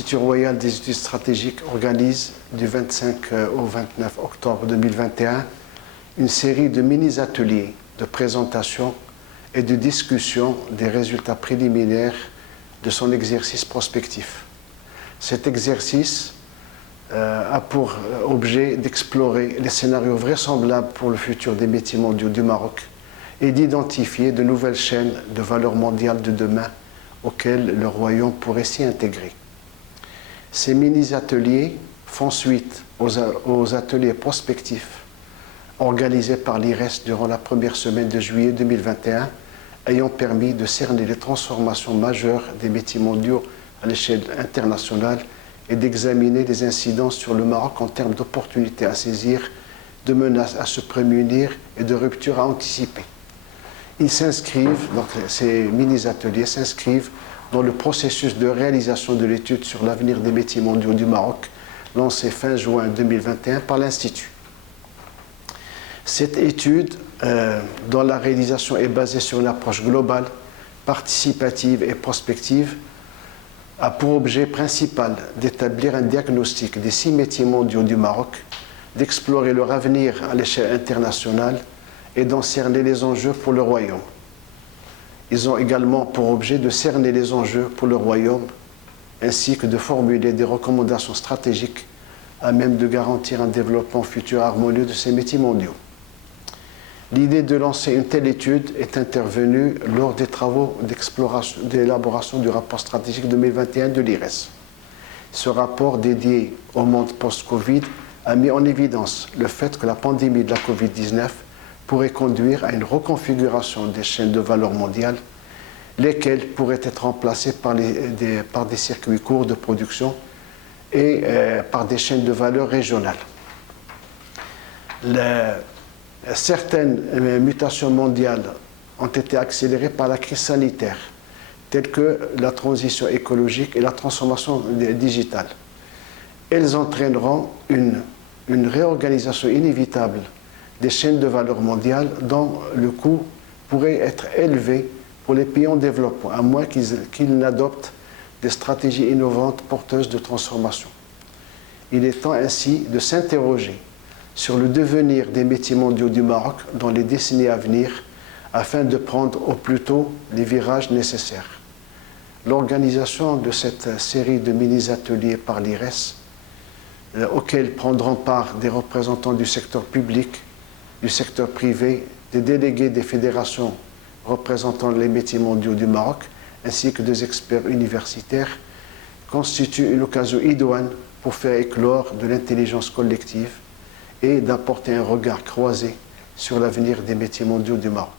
l'Institut royal des études stratégiques organise du 25 au 29 octobre 2021 une série de mini-ateliers de présentation et de discussion des résultats préliminaires de son exercice prospectif. Cet exercice a pour objet d'explorer les scénarios vraisemblables pour le futur des métiers mondiaux du Maroc et d'identifier de nouvelles chaînes de valeur mondiale de demain auxquelles le Royaume pourrait s'y intégrer. Ces mini-ateliers font suite aux ateliers prospectifs organisés par l'IRES durant la première semaine de juillet 2021, ayant permis de cerner les transformations majeures des métiers mondiaux à l'échelle internationale et d'examiner les incidences sur le Maroc en termes d'opportunités à saisir, de menaces à se prémunir et de ruptures à anticiper. Ils s'inscrivent, donc ces mini-ateliers s'inscrivent dans le processus de réalisation de l'étude sur l'avenir des métiers mondiaux du Maroc, lancée fin juin 2021 par l'Institut. Cette étude, dont la réalisation est basée sur une approche globale, participative et prospective, a pour objet principal d'établir un diagnostic des 6 métiers mondiaux du Maroc, d'explorer leur avenir à l'échelle internationale et d'en cerner les enjeux pour le Royaume. Ils ont également pour objet de cerner les enjeux pour le Royaume ainsi que de formuler des recommandations stratégiques à même de garantir un développement futur harmonieux de ces métiers mondiaux. L'idée de lancer une telle étude est intervenue lors des travaux d'élaboration du rapport stratégique 2021 de l'IRES. Ce rapport dédié au monde post-Covid a mis en évidence le fait que la pandémie de la Covid-19 pourrait conduire à une reconfiguration des chaînes de valeur mondiales, lesquelles pourraient être remplacées par des circuits courts de production et par des chaînes de valeur régionales. Certaines mutations mondiales ont été accélérées par la crise sanitaire, telles que la transition écologique et la transformation digitale. Elles entraîneront une réorganisation inévitable des chaînes de valeur mondiales dont le coût pourrait être élevé pour les pays en développement, à moins qu'ils n'adoptent des stratégies innovantes porteuses de transformation. Il est temps ainsi de s'interroger sur le devenir des métiers mondiaux du Maroc dans les décennies à venir afin de prendre au plus tôt les virages nécessaires. L'organisation de cette série de mini-ateliers par l'IRES, auxquels prendront part des représentants du secteur public, du secteur privé, des délégués des fédérations représentant les métiers mondiaux du Maroc, ainsi que des experts universitaires, constitue une occasion idoine pour faire éclore de l'intelligence collective et d'apporter un regard croisé sur l'avenir des métiers mondiaux du Maroc.